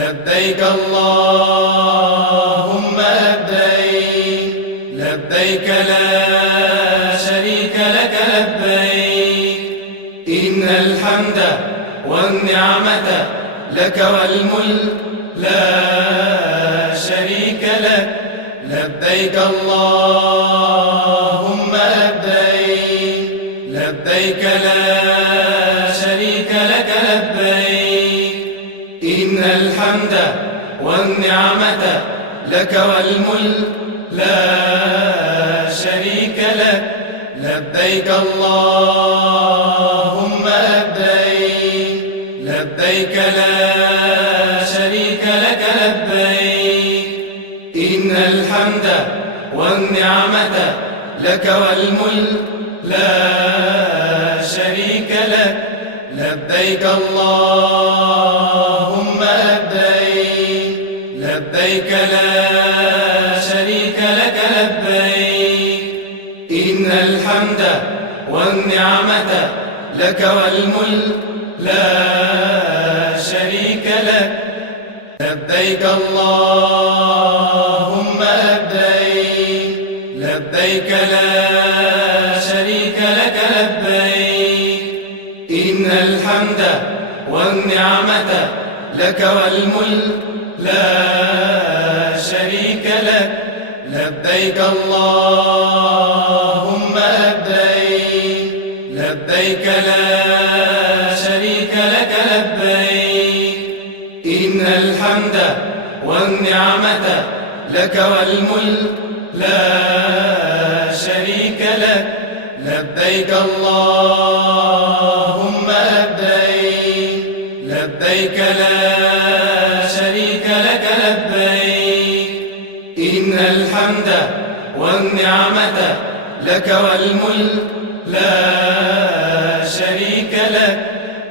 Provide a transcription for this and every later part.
لبيك اللهم لبيك، لبيك لا شريك لك لبيك، إن الحمد والنعمة لك والملك لا شريك لك. لبيك اللهم لبيك، لبيك لا شريك لك لبيك، إن الحمد والنعمة لك والملك لا شريك لك. لبيك اللهم لبيك، لبيك لا شريك لك لبيك، إن الحمد والنعمة لك والملك لا شريك لك. لبيك اللهم لبيك، لبيك لا شريك لك لبيك، إن الحمد والنعمة لك والملك لا شريك لك. لبيك اللهم لبيك، لبيك لا شريك لك لبيك، إن الحمد والنعمة لك والملك لا شريك لك. لبيك اللهم لبيك، لبيك لا شريك لك لبيك، إن الحمد والنعمة لك والملك لا شريك لك. لبيك اللهم لبيك، لبيك لا شريك لك لبيك، إن الحمد والنعمة لك والملك لا شريك لك.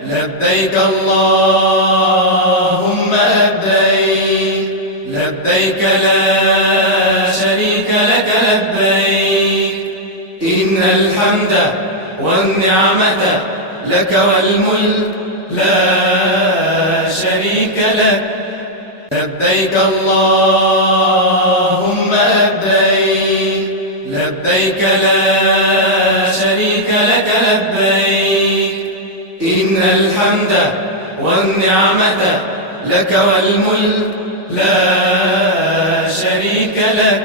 لبيك اللهم لبيك، لبيك لا شريك لك لبيك، إن الحمد والنعمة لك والملك لا شريك لك. لبيك اللهم لبيك، لبيك لا شريك لك لبيك، إن الحمد والنعمة لك والملك لا شريك لك.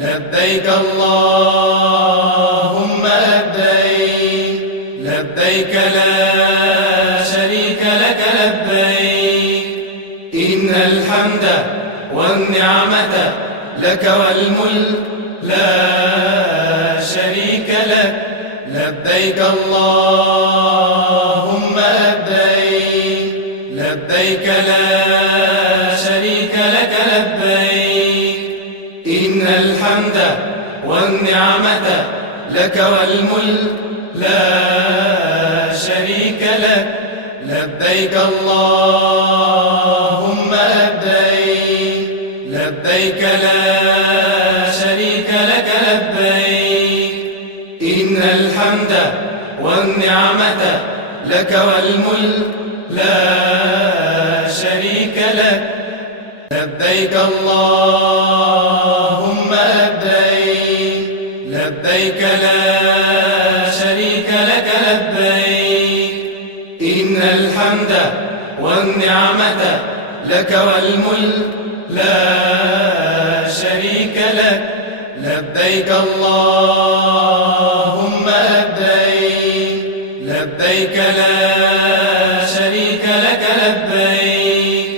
لبيك اللهم لبيك، لبيك لا شريك لك لبيك، إن الحمد والنعمة لك والملك لا شريك لك. لبيك اللهم لبيك، لبيك لا شريك لك لبيك، إن الحمد والنعمة لك والملك لا شريك لك. لبيك اللهم لبيك، لبيك لا شريك لك لبيك، إن الحمد والنعمة لك والملك لا شريك لك. لبيك اللهم لبيك، لبيك لا شريك لك لبيك، إن الحمد والنعمة لك والملك لا شريك لك. لبيك اللهم لبيك، لبيك لا شريك لك لبيك،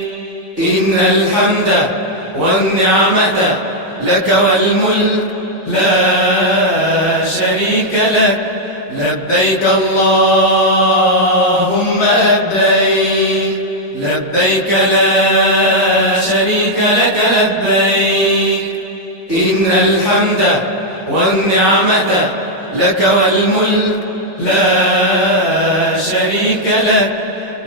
إن الحمد والنعمة لك والملك لا شريك لك. لبيك اللهم لبيك، لبيك لا شريك لك لبيك، إن الحمد والنعمة لك والملك لا شريك لك.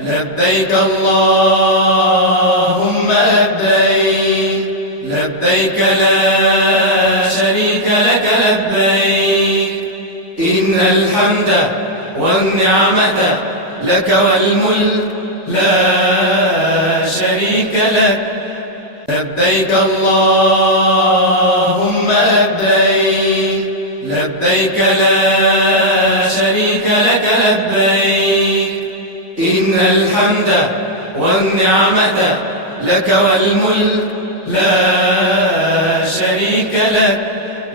لبيك اللهم لبيك، لبيك لا شريك لك لبيك، إن الحمد والنعمة لك والملك لا شريك لك. لك لبيك اللهم لبيك لبيك لا شريك لك لبيك إن الحمد والنعمة لك والملك لا شريك لك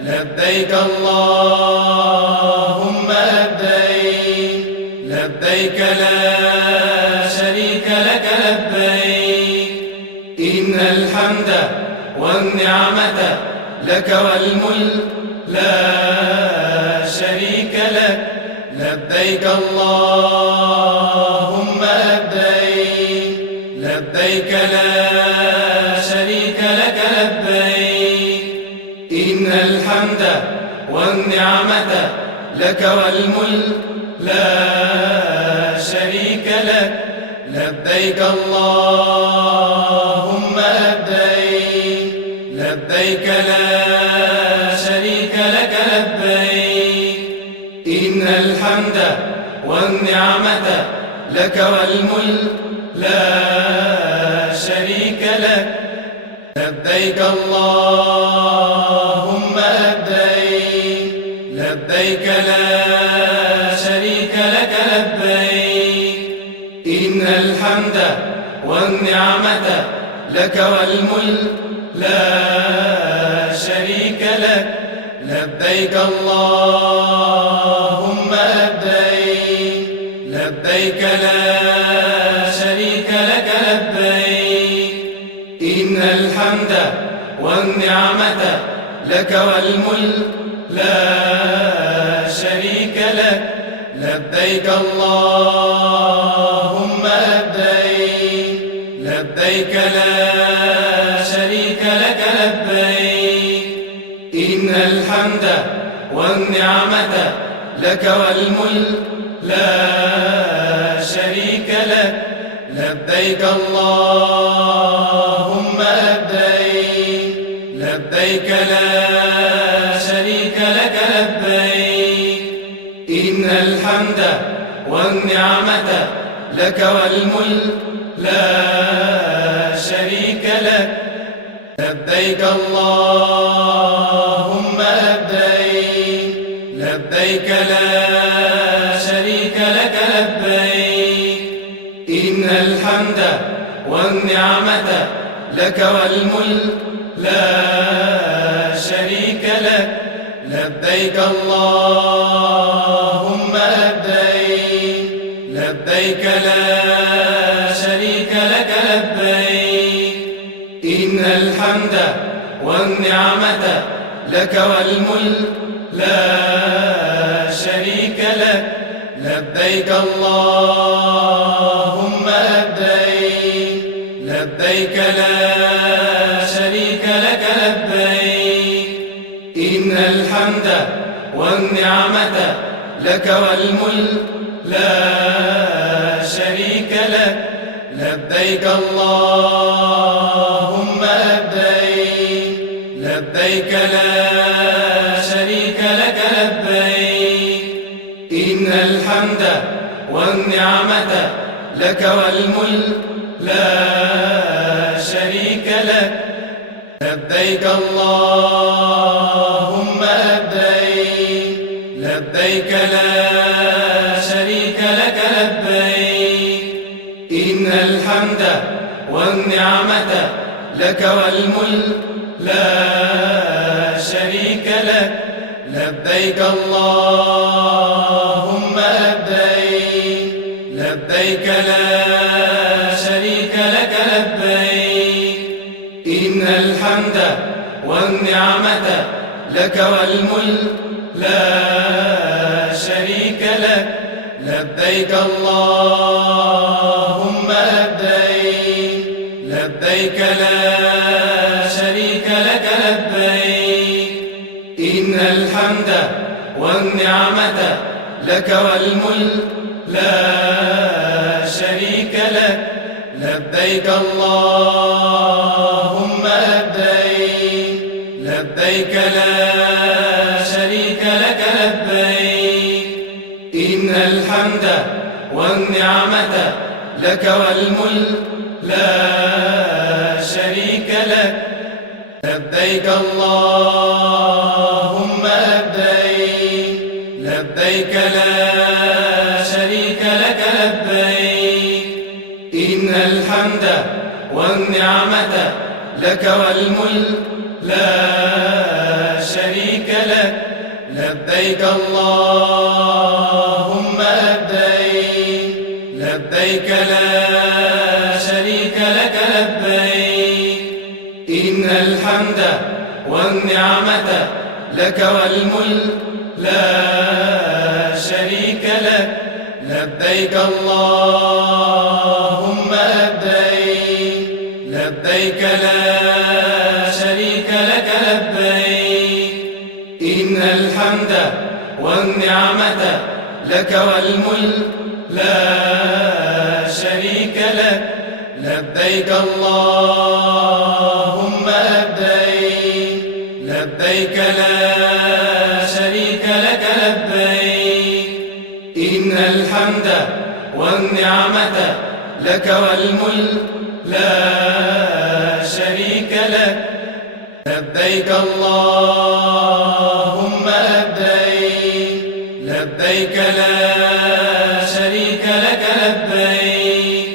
لبيك اللهم لبيك لبيك لا شريك لك لبيك إن الحمد والنعمة لك والملك لا شريك لك لبيك اللهم لبيك لبيك لا شريك لك لبيك إن الحمد والنعمة لك والملك لا شريك لك لبيك اللهم لبيك لبيك لا شريك لك لبيك إن الحمد والنعمة لك والملك لا شريك لك لبيك اللهم لبيك لبيك لا شريك لك لبيك إن الحمد والنعمة لك والملك لا شريك لك لبيك اللهم لبيك لبيك لا شريك لك لبيك إن الحمد والنعمة لك والملك لا شريك لك لبيك اللهم لبيك لبيك لا شريك لك لبيك إن الحمد والنعمة لك والملك لا شريك لك لبيك اللهم لبيك لبيك لا شريك لك لبيك إن الحمد والنعمة لك والملك لا شريك لك لبيك اللهم لبيك لبيك لا شريك لك لبيك إن الحمد والنعمة لك والملك لا شريك لك لبيك اللهم لبيك لبيك لا شريك لك لبيك إن الحمد والنعمة لك والملك لا شريك لك لبيك اللهم لبيك لبيك لا شريك لك لبيك إن الحمد والنعمة لك والملك لا شريك لك لبيك اللهم لبيك لبيك لا شريك لك لبيك إن الحمد والنعمة لك والملك لا شريك لك لبيك اللهم لبيك لبيك لا شريك لك لبيك إن الحمد والنعمة لك والملك لا شريك لك لبيك اللهم لبيك لبيك لا شريك لك لبيك إن الحمد والنعمة لك والملك لا شريك لك لبيك اللهم لبيك لبيك لا شريك لك لبيك إن الحمد والنعمة لك والملك لا شريك لك لبيك اللهم لبيك لبيك لا شريك لك لبيك إن الحمد والنعمة لك والملك لا شريك لك لبيك اللهم لبيك لبيك لا شريك لك لبيك إن الحمد والنعمة لك والملك لا شريك لك لبيك اللهم لبيك لبيك لا شريك لك لبيك إن الحمد والنعمة لك والملك لا شريك لك لبيك اللهم لبيك لبيك لا شريك لك لبيك إن الحمد والنعمة لك والملك لا شريك لك لبيك اللهم لبيك لبيك لا شريك لك لبيك إن الحمد والنعمة لك والملك لا شريك لك لبيك اللهم لبيك لبيك لا شريك لك لبيك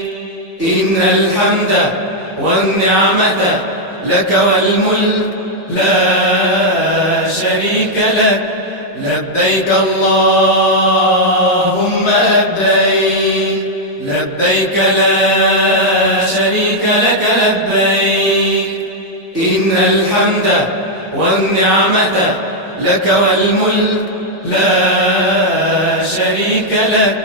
إن الحمد والنعمة لك والملك لا شريك لك لبيك اللهم لبيك لبيك لا شريك لك لبيك إن الحمد والنعمة لك والملك لا شريك لك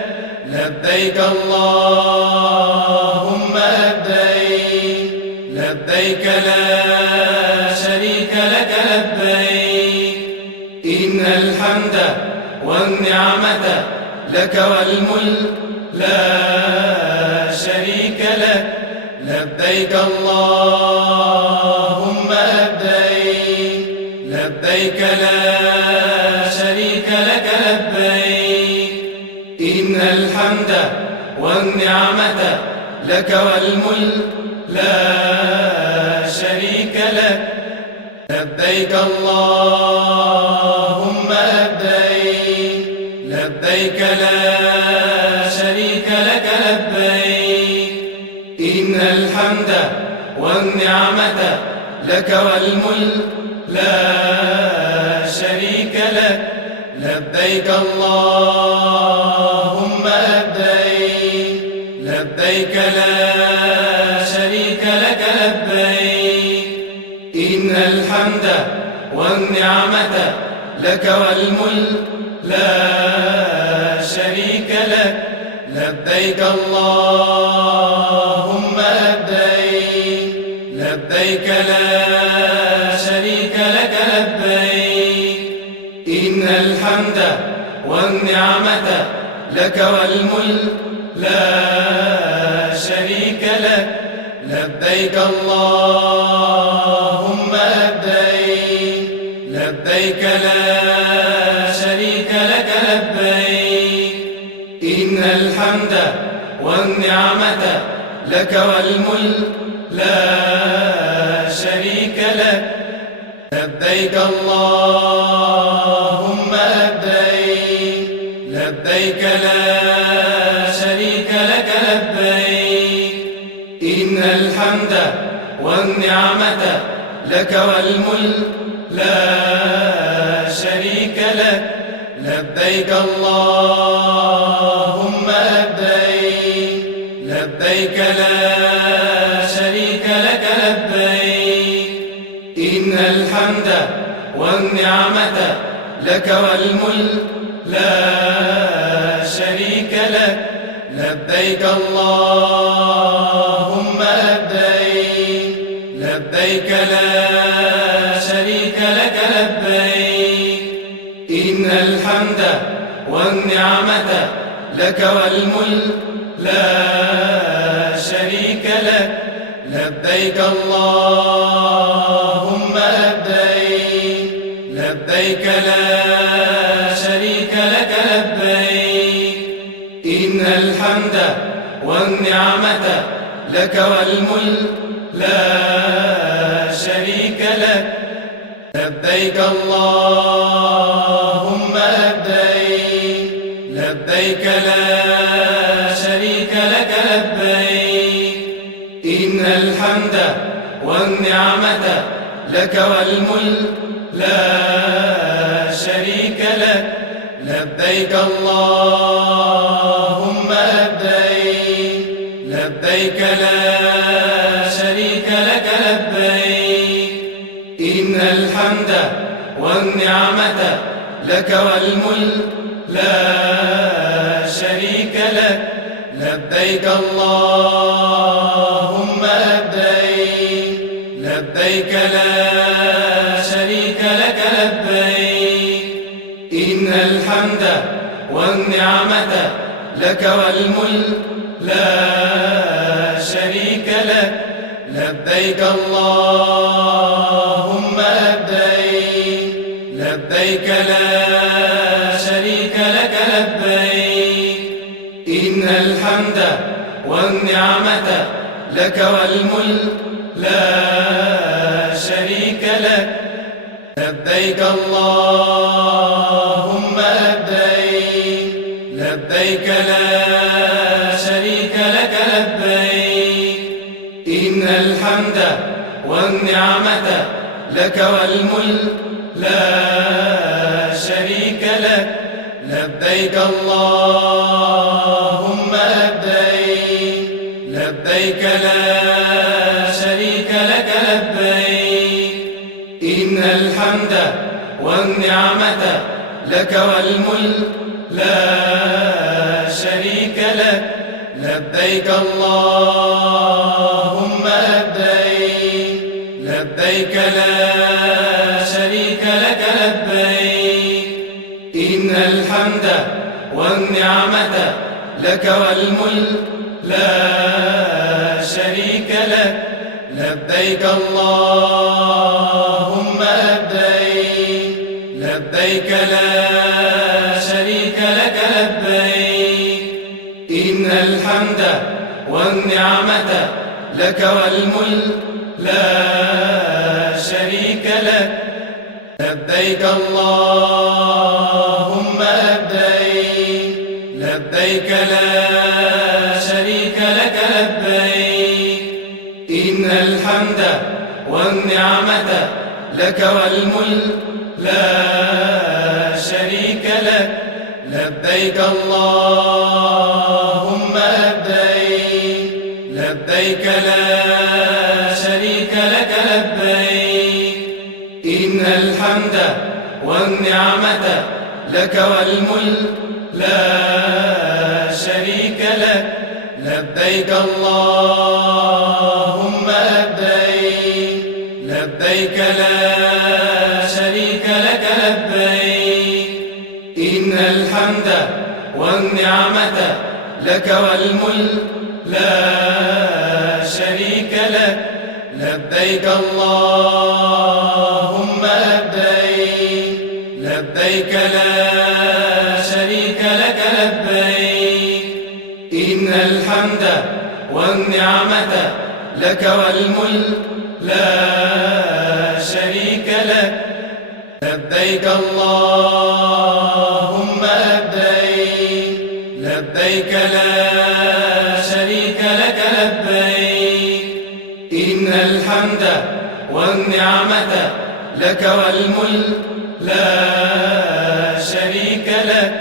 لبيك اللهم لبيك لبيك لا شريك لك لبيك إن الحمد والنعمة لك والملك لا شريك لك لبيك اللهم لبيك لبيك لا شريك لك لبيك إن الحمد والنعمة لك والملك لا شريك لك لبيك اللهم لبيك لبيك لا شريك لك لبيك إن الحمد والنعمة لك والملك لا شريك لك لبيك اللهم لبيك لبيك لا شريك لك لبيك إن الحمد والنعمة لك والملك لا شريك لك لبيك اللهم لبيك لبيك لا شريك لك لبيك إن الحمد والنعمة لك والملك لا شريك لك لبيك اللهم لبيك لبيك لا شريك لك لبيك إن الحمد والنعمة لك والملك لا شريك لك لبيك اللهم لبيك لبيك لا شريك لك لبيك إن الحمد والنعمة لك والملك لا شريك لك لبيك اللهم لبيك لبيك لا شريك لك لبيك إن الحمد والنعمة لك والملك لا شريك لك لبيك اللهم لبيك لبيك لا شريك لك لبيك إن الحمد والنعمة لك والملك لا شريك لك لبيك اللهم لبيك لبيك لا شريك لك لبيك إن الحمد والنعمة لك والملك لا لبيك اللهم لبيك لبيك لا شريك لك لبيك إن الحمد والنعمة لك والملك لا شريك لك لبيك اللهم لبيك لبيك لا شريك لك لبيك إن الحمد والنعمة لك والملك لا شريك لك لبيك اللهم لبيك لبيك لا شريك لك لبيك إن الحمد والنعمة لك والملك لا شريك لك لبيك اللهم لبيك لبيك لا شريك لك لبيك إن الحمد والنعمة لك والملك لا شريك لك لبيك اللهم لبيك لبيك لا شريك لك لبيك إن الحمد والنعمة لك والملك لا شريك لك لبيك اللهم لبيك لبيك لا شريك لك لبيك إن الحمد والنعمة لك والملك لا شريك لك لبيك اللهم لبيك لبيك لا شريك لك لبيك إن الحمد والنعمة لك والملك لا شريك لك لبيك اللهم لبيك لبيك لا شريك لك لبيك إن الحمد والنعمة لك والملك لا شريك لك لبيك اللهم لبيك لبيك لا شريك لك لبيك إن الحمد والنعمة لك والملك لا شريك لك لبيك اللهم لبيك لبيك لا شريك لك لبيك إن الحمد والنعمة لك والملك لا شريك لك لبيك اللهم لبيك لبيك لا شريك لك لبيك إن الحمد والنعمة لك والملك لا شريك لك لبيك اللهم لبيك لبيك لا شريك لك لبيك إن الحمد والنعمة لك والملك لا شريك لك لبيك اللهم لبيك لبيك لا شريك لك لبيك إن الحمد والنعمة لك والملك لا شريك لك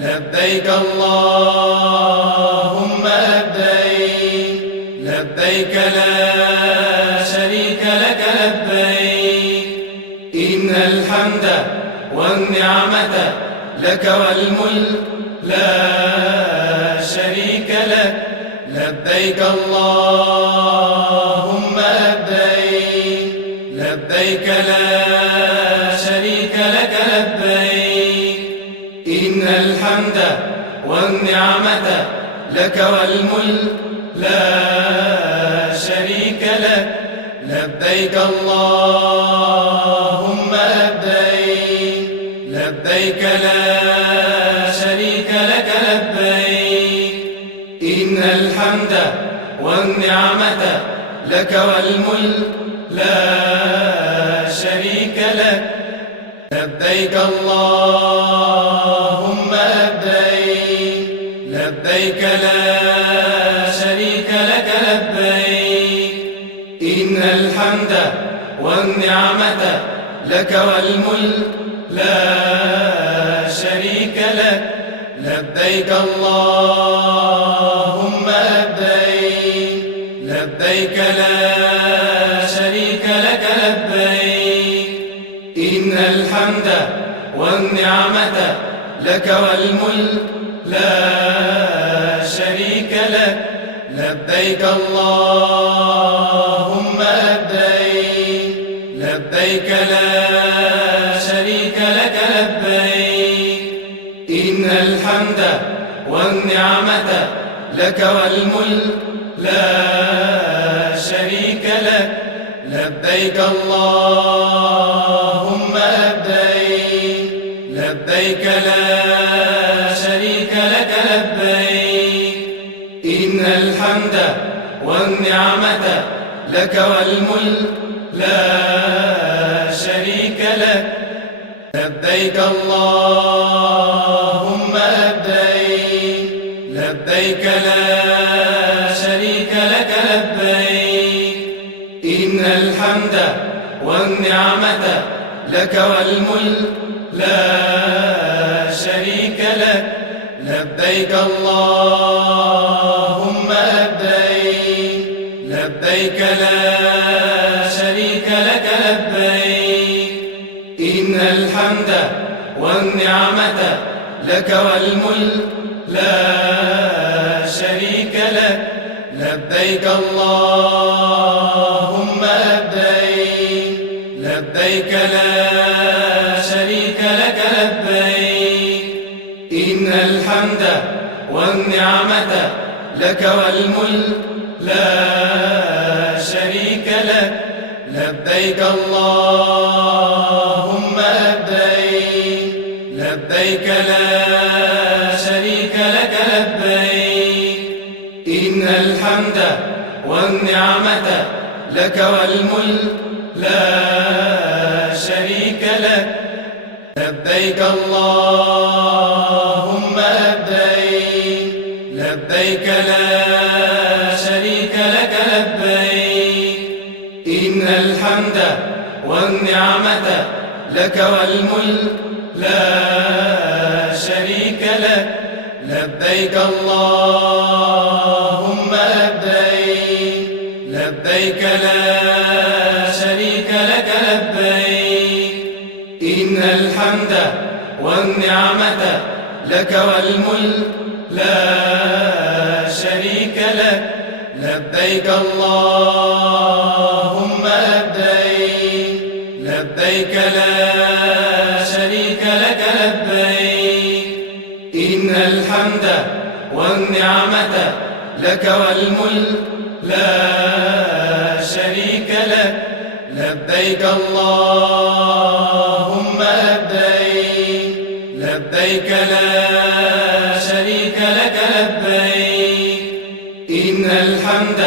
لبيك اللهم لبيك لبيك لا شريك لك لبيك إن الحمد والنعمة لك والملك لا شريك لك لبيك اللهم لبيك لبيك لا شريك لك لبيك إن الحمد والنعمة لك والملك لا شريك لك لبيك اللهم لبيك لبيك لا شريك لك لبيك إن الحمد والنعمة لك والملك لا شريك لك لبيك اللهم لبيك لبيك لا شريك لك لبيك إن الحمد والنعمة لك والملك لا شريك لك لبيك اللهم لبيك لبيك لا شريك لك لبيك إن الحمد والنعمة لك والملك لا شريك لك لبيك اللهم لبيك لبيك لا شريك لك لبيك إن الحمد والنعمة لك والملك لا شريك لك لبيك اللهم لبيك لبيك لا شريك لك لبيك إن الحمد والنعمة لك والملك لا شريك لك لبيك اللهم لبيك لبيك لا شريك لك لبيك إن الحمد والنعمة لك والملك لا شريك لك لبيك اللهم لبيك لبيك لا شريك لك لبيك إن الحمد والنعمة لك والملك لا شريك لك لبيك اللهم لبيك لبيك لا شريك لك لبيك إن الحمد والنعمة لك والملك لا شريك لك لبيك اللهم لبيك لبيك لا شريك لك لبيك إن الحمد والنعمة لك والملك لا شريك لك لبيك اللهم لبيك لبيك لا شريك لك لبيك إن الحمد والنعمة لك والملك لا شريك لك لبيك اللهم لبيك لبيك لا شريك لك لبيك إن الحمد والنعمة لك والملك لا شريك لك لبيك اللهم لبيك لبيك لا شريك لك لبيك إن الحمد والنعمة لك والملك لا شريك لك لبيك اللهم لبيك لبيك لا شريك لك لبيك إن الحمد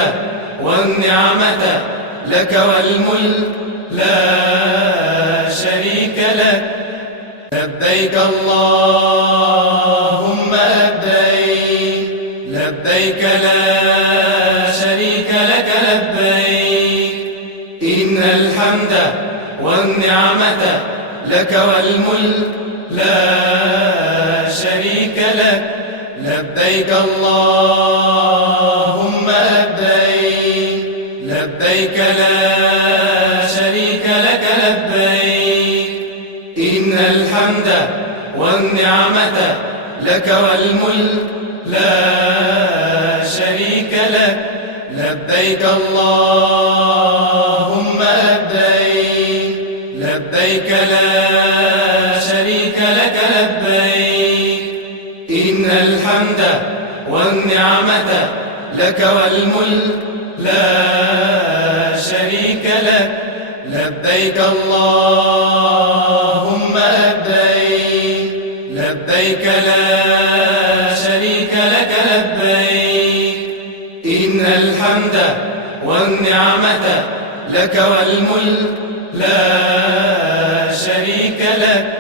والنعمة لك والملك لا شريك لك لبيك اللهم لبيك لبيك لا شريك لك لبيك إن الحمد والنعمة لك والملك لا شريك لك لبيك اللهم لبيك لبيك لا شريك لك لبيك إن الحمد والنعمة لك والملك لا شريك لك لبيك اللهم لبيك لبيك لا شريك لك لبيك إن الحمد والنعمة لك والملك لا شريك لك لبيك اللهم لبيك لبيك لا شريك لك لبيك إن الحمد والنعمة لك والملك لا شريك لك